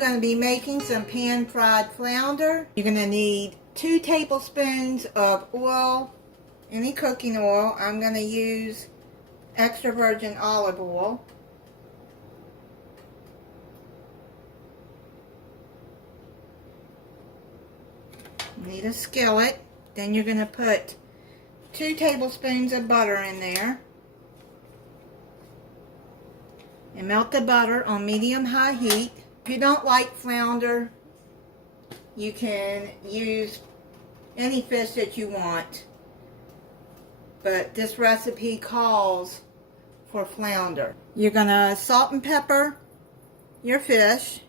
going to be making some pan-fried flounder. You're going to need 2 tablespoons of oil, any cooking oil. I'm going to use extra virgin olive oil. Need a skillet. Then you're going to put 2 tablespoons of butter in there. And melt the butter on medium-high heat. If you don't like flounder, you can use any fish that you want. But this recipe calls for flounder. You're going to salt and pepper your fish.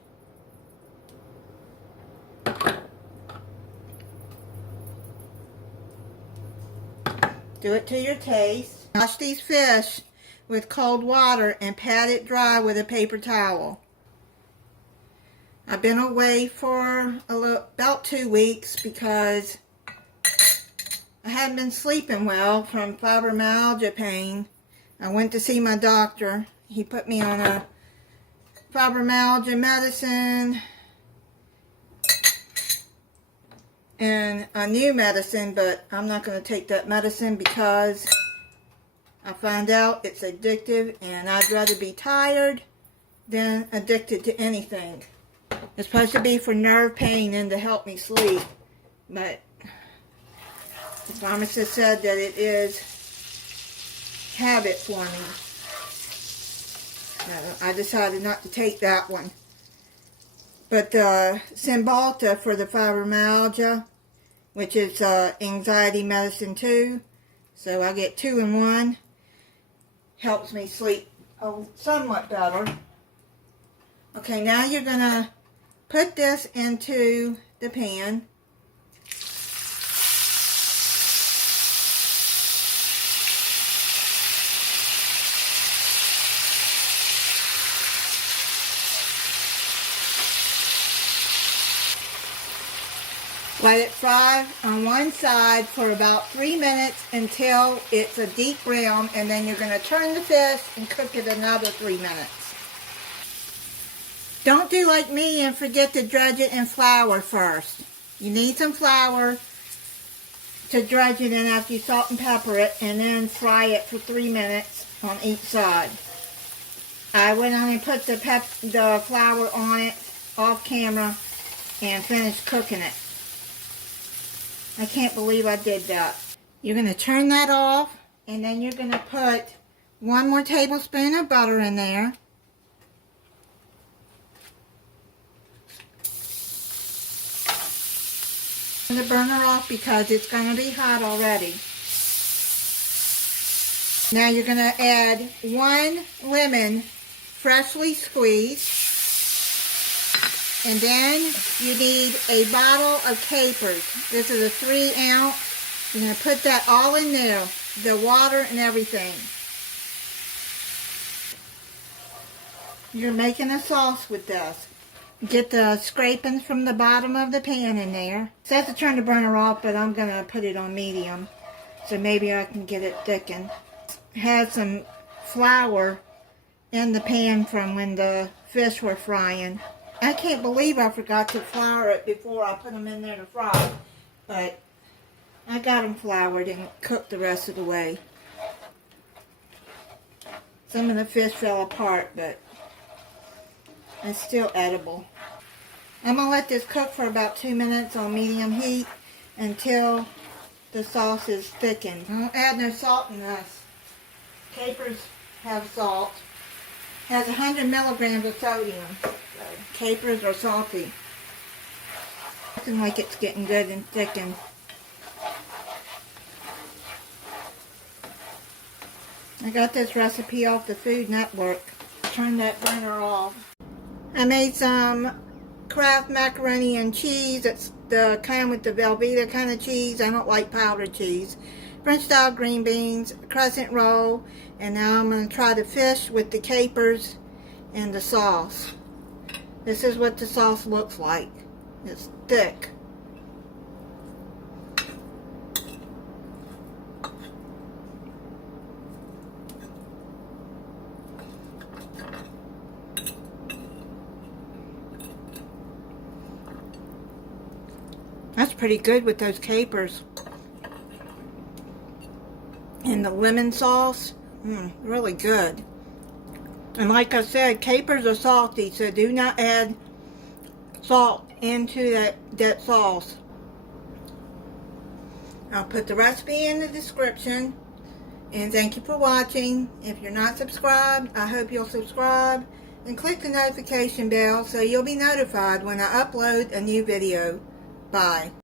Do it to your taste. Wash these fish with cold water and pat it dry with a paper towel. I've been away for about 2 weeks because I hadn't been sleeping well from fibromyalgia pain. I went to see my doctor. He put me on a fibromyalgia medicine and a new medicine, but I'm not going to take that medicine because I find out it's addictive, and I'd rather be tired than addicted to anything. It's supposed to be for nerve pain and to help me sleep, but the pharmacist said that it is habit forming. I decided not to take that one. But the Cymbalta for the fibromyalgia, which is anxiety medicine too, so I get 2 in 1. Helps me sleep somewhat better. Okay, now you're going to put this into the pan. Let it fry on one side for about 3 minutes until it's a deep brown, and then you're going to turn the fish and cook it another 3 minutes. Don't do like me and forget to dredge it in flour first. You need some flour to dredge it in after you salt and pepper it, and then fry it for 3 minutes on each side. I went on and put the flour on it off camera and finished cooking it. I can't believe I did that. You're going to turn that off, and then you're going to put 1 more tablespoon of butter in there. Turn the burner off because it's going to be hot already. Now you're going to add 1 lemon, freshly squeezed. And then you need a bottle of capers. This is a 3 ounce. You're going to put that all in there, the water and everything. You're making a sauce with this. Get the scrapings from the bottom of the pan in there. It says to turn the burner off, but I'm going to put it on medium, so maybe I can get it thickened. Has some flour in the pan from when the fish were frying. I can't believe I forgot to flour it before I put them in there to fry, but I got them floured and cooked the rest of the way. Some of the fish fell apart, but it's still edible. I'm going to let this cook for about 2 minutes on medium heat until the sauce is thickened. I don't add no salt in this. Capers have salt. It has 100 milligrams of sodium. Capers are salty. Looking like it's getting good and thickened. I got this recipe off the Food Network. Turn that burner off. I made some Kraft macaroni and cheese. It's the kind with the Velveeta kind of cheese. I don't like powdered cheese. French style green beans, crescent roll, and now I'm going to try the fish with the capers and the sauce. This is what the sauce looks like. It's thick. That's pretty good with those capers. And the lemon sauce, really good. And like I said, capers are salty, so do not add salt into that sauce. I'll put the recipe in the description. And thank you for watching. If you're not subscribed, I hope you'll subscribe and click the notification bell so you'll be notified when I upload a new video. Bye.